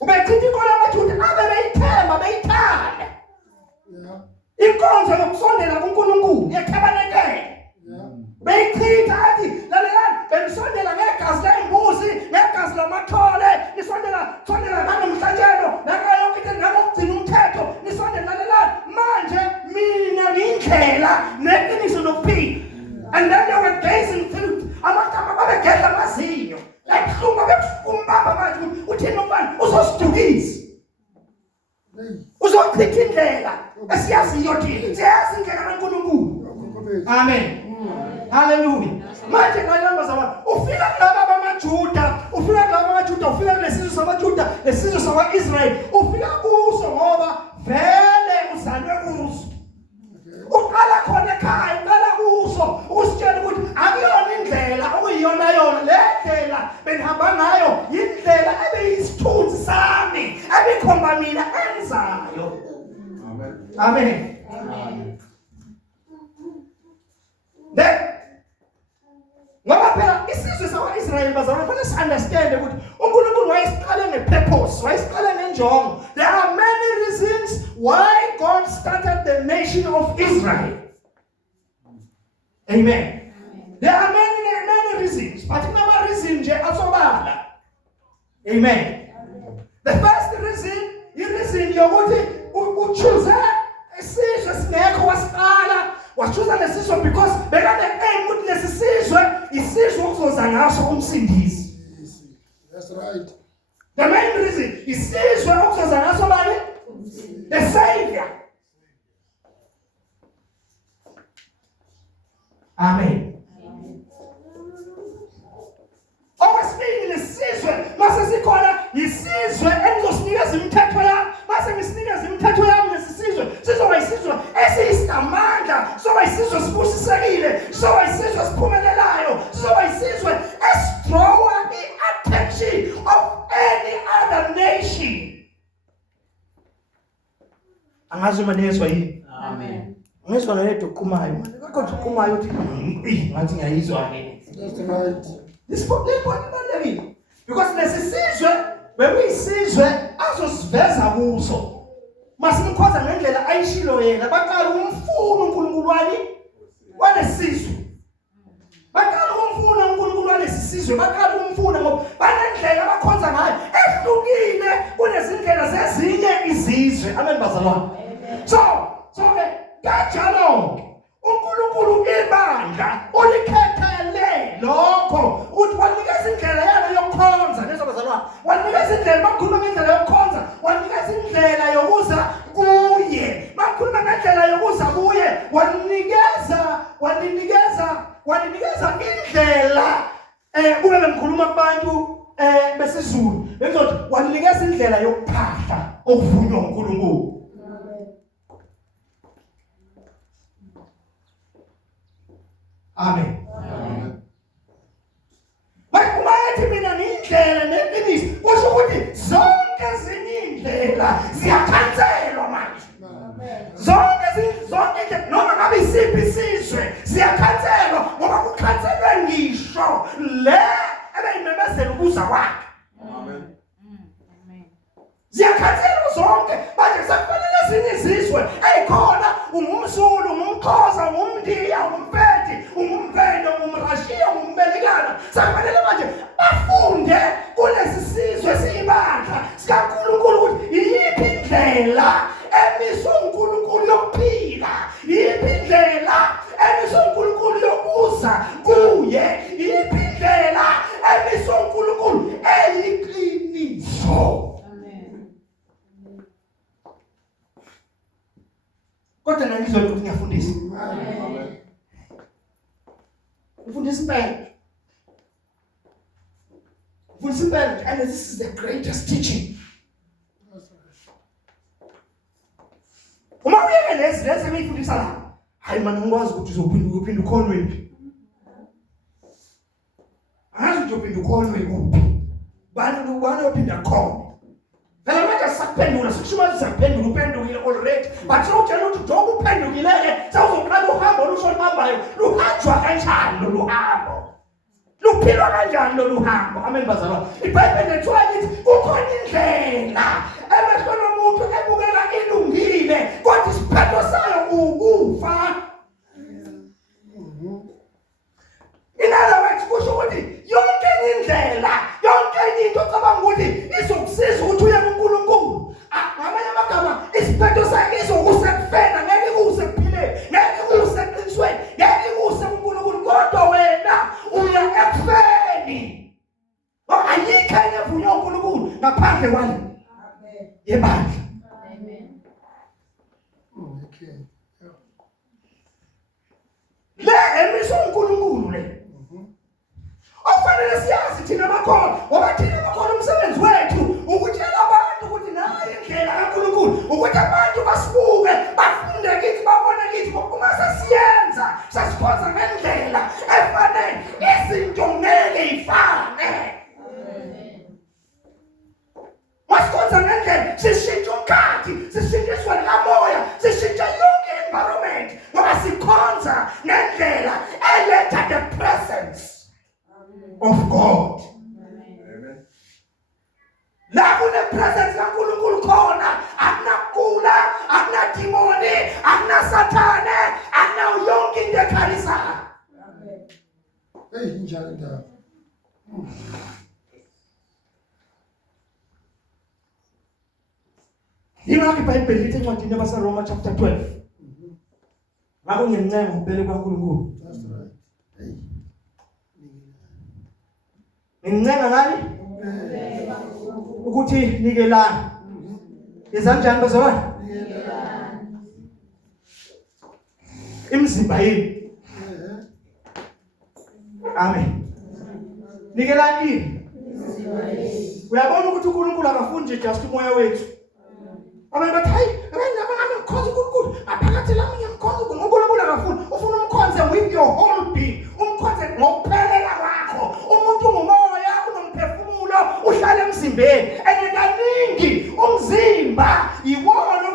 Ubechitha inkolo yamaJuda abe beyithemba beyithanda. Inkonzo yokusondela kuNkulunkulu yethabanekele. Beyichitha athi lalelani benisondela ngegazi lembuzi, ngegazi lamathole, nisondela nanomhlatshelo, nakayo into nangokugcina umthetho, nisondela lalelani manje mina ngindlela neqiniso lokuphila. And then they were gazing through amagama babegedla amazinyo. Ebuhlungu bekumbamba manje uthini umfana uzosidukisa. Uzochitha indlela esiyaziyo thina. Siyazi indlela kaNkulunkulu. Amen. Hallelujah. Manje ngalamba zabantu ufika kulaba bamaJuda, ufika kulesizwe samaJuda, lesizwe samaIsrael, ufika kuso ngoba vele uzalwe kuso. Uqala khona ekhaya, uqala kuso, usitshela ukuthi akuyona indlela okuyiyona yona le ndlela benihamba ngayo, indlela ebeyisithunzi sami, ebikhomba mina enzayo. Amen. Amen. Ngoba phela isizwe sakwa-Israyeli bazalwane kufanele understand ukuthi uNkulunkulu wayesiqale nge-purpose, wayesiqale ngenjongo. There are many reasons why God started the nation of Israel. Amen. There are many reasons, but kunama reason nje asobala. Amen. The first reason, i-reason yokuthi uchoose isizwe singekho wasiqala. Wachuza lesizwe because bekade aim ukuthi lesizwe isizwe okuzoza ngaso umsindisi. That's right. The main reason isizwe okuzoza ngaso bani? The Savior. Amen. Okwesibili lesizwe mase sikhona isizwe engizosinikeza imithetho yami, mase ngisinikeza imithetho yami lesizwe sizoba isizwe esiyisamandla, sizoba isizwe sibusisekile, sizoba isizwe siphumelelayo, sizoba isizwe esidrawa i-attention of any other nation. Angazi uma nezwa yini? Amen. Ngizwa nalento ukuqumayo, akho ukuqumayo uthi ngathi ngiyayizwa ke. That's right. This problem ibalulekile because lesizwe bekuyisizwe azosiveza kuso. Masimkhonza ngendlela ayishilo yena, baqala umfuna uNkulunkulu wani walesizwe. Baqala umfuna uNkulunkulu walesizwe, baqala umfuna ngoba banendlela abakhonza ngayo ehlukile kunezindlela zezinye izizwe. Amen bazalwane. So ke kanjalo uNkulunkulu ibandla ulikhethele lokho uthi wanikeza indlela yalo yokukhonza lezo bazalwane, wanikeza indlela bakhuluma ngendlela yokukhonza, wanikeza indlela yokuza kuye, bakhuluma ngendlela yokuza kuye, wanikeza indlela ube bengikhuluma kubantu besizulu bezothi wanikeza indlela yokuphahla okuvunywa uNkulunkulu. Amen. Amen. Bakumathi mina nindlela neqiniso, kusho ukuthi zonke ezinye indlela ziyakhanselwa manje. Zonke nje noma ngabe isiphi isizwe ziyakhanselwa ngoba kukhanselwe ngisho le ebeyimemezela ukuza kwakhe. Amen. Ziyakhanselwa zonke manje sekufanele ezinye izizwe eyikhona, ungumZulu, ungumXhosa, ungumNdiya, ungumPedi, ungumVenda, ungumRashiya, ungumBelikana, sekufanele manje bafunde kulesi sizwe esiyibandla sikaNkulunkulu ukuthi iyiphi indlela emiswe uNkulunkulu yokuphila, iyiphi indlela emiswe uNkulunkulu yokuza kuye, iyiphi indlela emiswe uNkulunkulu eyiqiniso. Kodwa ngizwe ukuthi ngiyafundisa. Amen. Ufundisa impela. Ufundisa impela, and this is the greatest teaching. Uma uyeke lezi ngiyifundisa la, hayi man ngikwazi ukuthi uzophinda ukhonwe kuphi. Angazi ukuthi uphinda ukhonwe kuphi. Bani ophinda khona. Phela manje sakuphendula sikushumayela sakuphendula uphendukile already, but sewutshela ukuthi njengoba uphendukileke sewuzoqala uhambo olusho oluhambayo, luhanjwa kanjani lolu hambo, luphilwa kanjani lolu hambo. Amen bazalwane. iBhayibheli lithi kukhona indlela ngaphandle kwani yebandla. Amen. Okay. Le emiswa uNkulunkulu le. Ofanele siyazi thina amakholwa, ngoba thina amakholwa umsebenzi wethu ukutshela abantu ukuthi nayi indlela kaNkulunkulu, ukuthi abantu basibuke, bafunde kithi, babone kithi uma sesiyenza, sesikhonza ngendlela efanele, izinto ngeke ifane. Masikhonza ngendlela, sishintsha umkhathi, sishintshwa ngamoya, sishintsha yonke environment, ngoba sikhonza ngendlela eletha the presence of God. Amen. La kune presence kaNkulunkulu khona, akunakugula, akunadimoni, akunasathane, akunayo yonke into ekhalisayo. Hey, injani ndaba? Yingakho iBhayibheli lithi encwadini yabaseRoma chapter 12. Ngakho ngiyencenga ngempela kaNkulunkulu. That's right. Hey. Ngincenga ngani? Ukuthi nikelana. Izanjani bazalwane? Imizimba yini? Amen. Nikelani. Uyabona ukuthi uNkulunkulu akafundi nje just umoya wethu. Abantu bathi hayi, ngeke ngikhoze uNkulunkulu, aphakathi lami ngiyamkhonza uNkulunkulu akafundi. Ufuna umkhonze with your whole being. Umkhonze ngokuphelela kwakho. Umuntu ngumoya, unomphefumulo, uhlala emzimbeni. Enekaningi umzimba iwona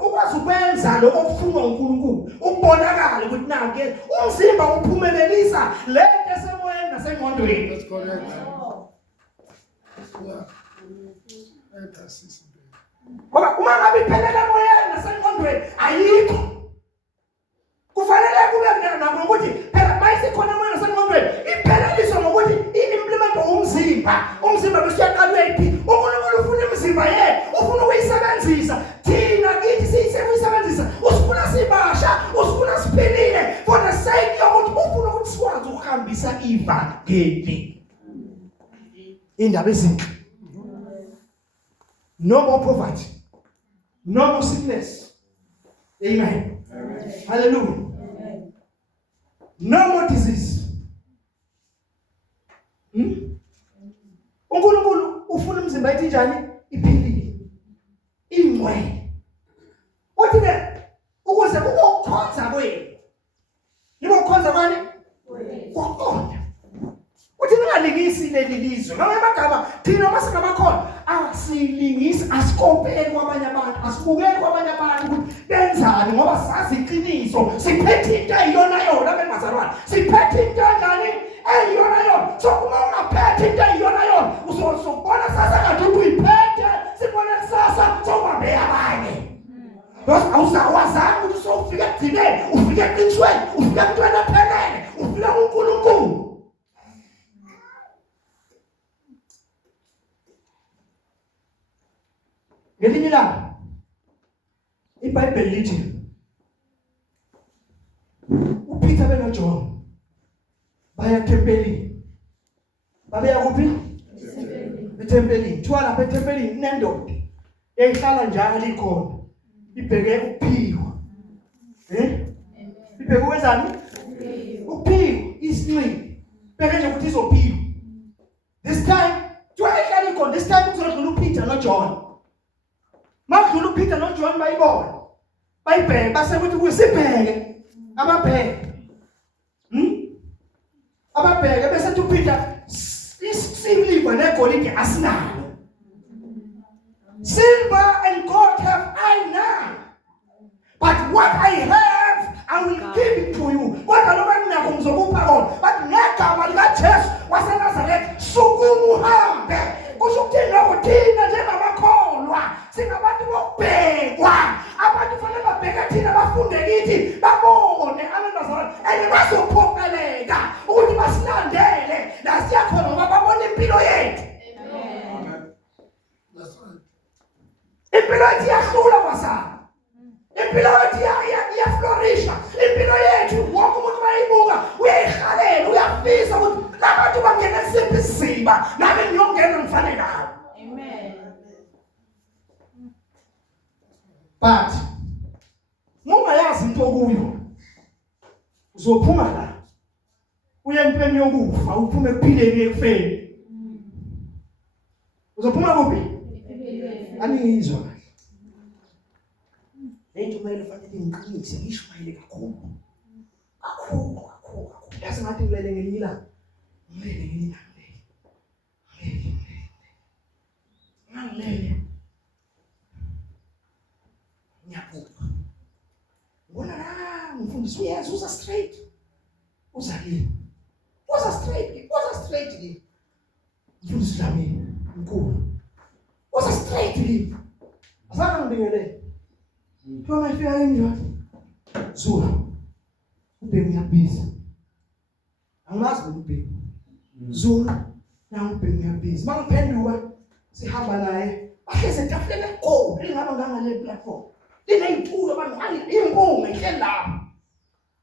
ukwazi ukwenza lokho okufunwa uNkulunkulu. Ukubonakala ukuthi nanke umzimba uphumelelisa lento esemoyeni nasengqondweni. That's correct. Yeah. That's it. Ngoba uma ngabe iphelela emoyeni nasengqondweni ayikho. Kufanele kube nakho ukuthi phela mayisikhona emoyeni nasengqondweni ipheleliswa ngokuthi i-implement umzimba. Umzimba bese uyaqalwa yaphi? uNkulunkulu ufuna imizimba yethu, ufuna ukuyisebenzisa. Thina kithi siyisebenzisa. Usifuna sibasha, usifuna siphilile for the sake yokuthi ufuna ukuthi sikwazi ukuhambisa ivangeli. Indaba ezinhle. No more poverty. No more sickness. Amen. Amen. Hallelujah. Amen. No more disease. uNkulunkulu ufuna imizimba yethu njani? Iphilile. Ingcwele. Uthi ke ukuze kube ukukhonza kwenu. Nibo ukukhonza kwani? Kwakhona. Uthi ningalingisi leli lizwe. Ngamanye amagama thina masingabakholwa asilingisi, asikopeli kwabanye abantu, asibukeli kwabanye abantu ukuthi benzani ngoba sazi iqiniso. Siphethe into eyiyona yona bengazalwane. Siphethe into enjani? Eyiyona yona. So uma ungaphethe into eyiyona yona uzobona sasa ngathi uyiphethe, sibone kusasa sowubambe abanye. Awuzawazanga ukuthi sowufika ekugcineni, ufike eqinisweni, ufike emntweni ophelele, ufike kuNkulunkulu. Ngelinye ilanga iBhayibheli lithi uPeter benoJohn baya thempelini. Babeya kuphi? Ethempelini. Thiwa lapha ethempelini kunendoda eyihlala njalo ikhona. Ibheke ukuphiwa. Ibheke wenzani? Ukuphiwa isinqi. Bheke nje ukuthi izophiwa. This time thiwa ehlala ikhona. This time kuzodlula uPeter noJohn. Makudlula uPeter noJohn bayibona. Bayibheke base kuthi kusibheke ababheke. Ababheke bese uthi uPeter isiliva negolide asinalo. Silver and gold have I none. But what I have I will give it to you. Kodwa lokho nginakho ngizokupha kona. But ngegama likaJesu waseNazaretha sukuma uhambe. Kusho ukuthi lokho thina njengamakholwa singabantu bokubhekwa. Abantu kufanele babheke thina bafunde kithi babone amantombazane bazophoqeleka ukuthi basilandele la siyakhona ngoba babone impilo yethu. Amen. That's right. Impilo yethu iyahlula kwasana. Impilo yethu iyaflorisha. Impilo yethu wonke umuntu mayibuka uyayihalela, uyafisa ukuthi labantu bangena isiphi isiba nami ngiyongena ngifanele nawo. Amen. But uma yazi into okuyo uzophuma la uye empeni yokufa uphume ekuphileni ekufeni uzophuma kuphi anizwa kahle lento kumele fanele ngiqinise ngishumayele kakhulu yazi ngathi ngilele ngelila ngilele ngiyaphupha ngona la mfundisi uyazi uza straight ke mfundisi lami mkhulu uza straight ke azange ngibingele thoma ifika njani Zulu ubhemu uyabhiza angazi ubhemu Zulu na ubhemu uyabhiza mangiphenduka sihamba naye ahleze etafuleni enkulu elingaba ngangale platform lineyitulo abangani impunga ihleli lapha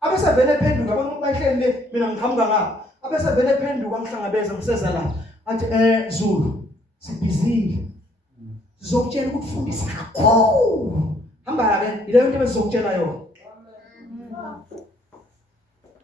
abese vele ephenduka abantu bahleli le mina ngiqhamuka ngapha abese vele ephenduka ngihlangabeza ngiseza la athi Zulu sibhizile sizokutshela ukufundisa kakhulu hamba ke ile into ebesizokutshela yona